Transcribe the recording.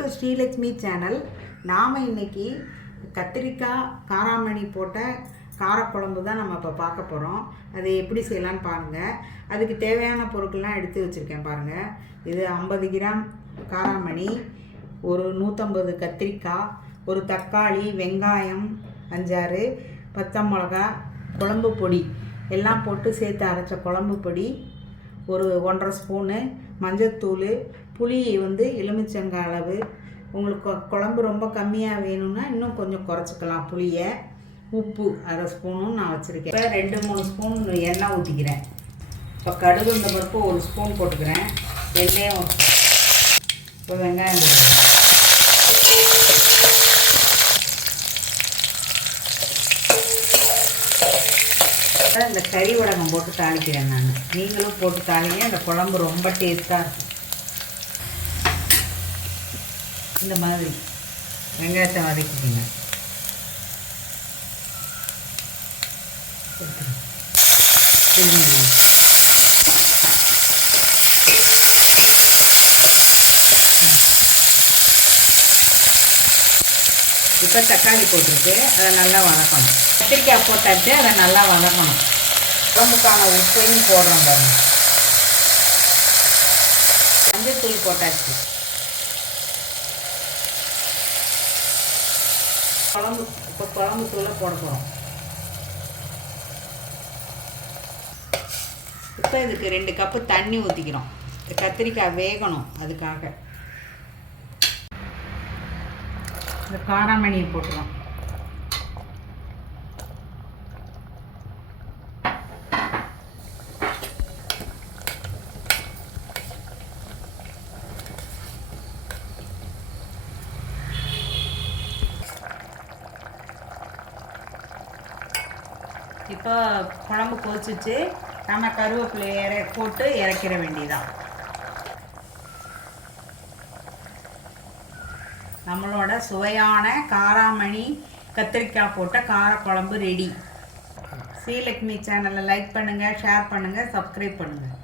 To Srilakshmi channel நாம் இன்னைக்கு கத்திரிக்காய் காராமணி போட்ட காரக்குழம்பு தான் நம்ம இப்போ பார்க்க போகிறோம் அது எப்படி செய்யலான்னு பாருங்கள் அதுக்கு தேவையான பொருட்கள்லாம் எடுத்து வச்சுருக்கேன் பாருங்கள் இது ஐம்பது கிராம் காராமணி ஒரு நூற்றம்பது கத்திரிக்காய் ஒரு தக்காளி வெங்காயம் அஞ்சாறு பச்சை மிளகா குழம்பு பொடி. எல்லாம் போட்டு சேர்த்து அரைச்ச குழம்பு பொடி ஒரு ஒன்றரை ஸ்பூனு மஞ்சத்தூள் புளி வந்து எலுமிச்சங்காய் அளவு. உங்களுக்கு குழம்பு ரொம்ப கம்மியாக வேணும்னா இன்னும் கொஞ்சம் குறைச்சிக்கலாம் புளியை. உப்பு அரை ஸ்பூனும் நான் வச்சுருக்கேன். இப்போ ரெண்டு மூணு ஸ்பூன் எண்ணெய் ஊற்றிக்கிறேன் இப்போ கடுகு இந்த பருப்பு ஒரு ஸ்பூன் போட்டுக்கிறேன். எண்ணெயும் இப்போ வெங்காயம் போட்டுக்கிறேன். இந்த கறி உடகம் போட்டு தாளிக்கிறேன் நான். நீங்களும் போட்டு தாளிங்க. அந்த குழம்பு ரொம்ப டேஸ்ட்டாக இருக்கும். இந்த மாதிரி வெங்காயத்தை வதக்கிக்கோங்க. இப்போ தக்காளி போட்டிருக்கு. அதை நல்லா வதக்கணும். கத்திரிக்காய் போட்டாச்சு அதை நல்லா வதக்கணும். குழம்புக்கான உப்பையும் போடுறோம் பாருங்க. மஞ்சத்தூள் போட்டாச்சு. குழம்பு இப்போ குழம்பு தூளை போட போகிறோம் இப்போ இதுக்கு ரெண்டு கப்பு தண்ணி ஊற்றிக்கிறோம் கத்திரிக்காய் வேகணும் அதுக்காக. இந்த காராமணியை போட்டுறோம் இப்போ குழம்பு கொதிச்சிச்சு. நம்ம கருவேப்பிலை இற போட்டு இறக்கிற வேண்டியதான் நம்மளோட சுவையான காராமணி கத்திரிக்காய் போட்ட காரக்குழம்பு ரெடி ஸ்ரீலக்ஷ்மி சேனலை லைக் பண்ணுங்கள் ஷேர் பண்ணுங்கள் சப்ஸ்கிரைப் பண்ணுங்கள்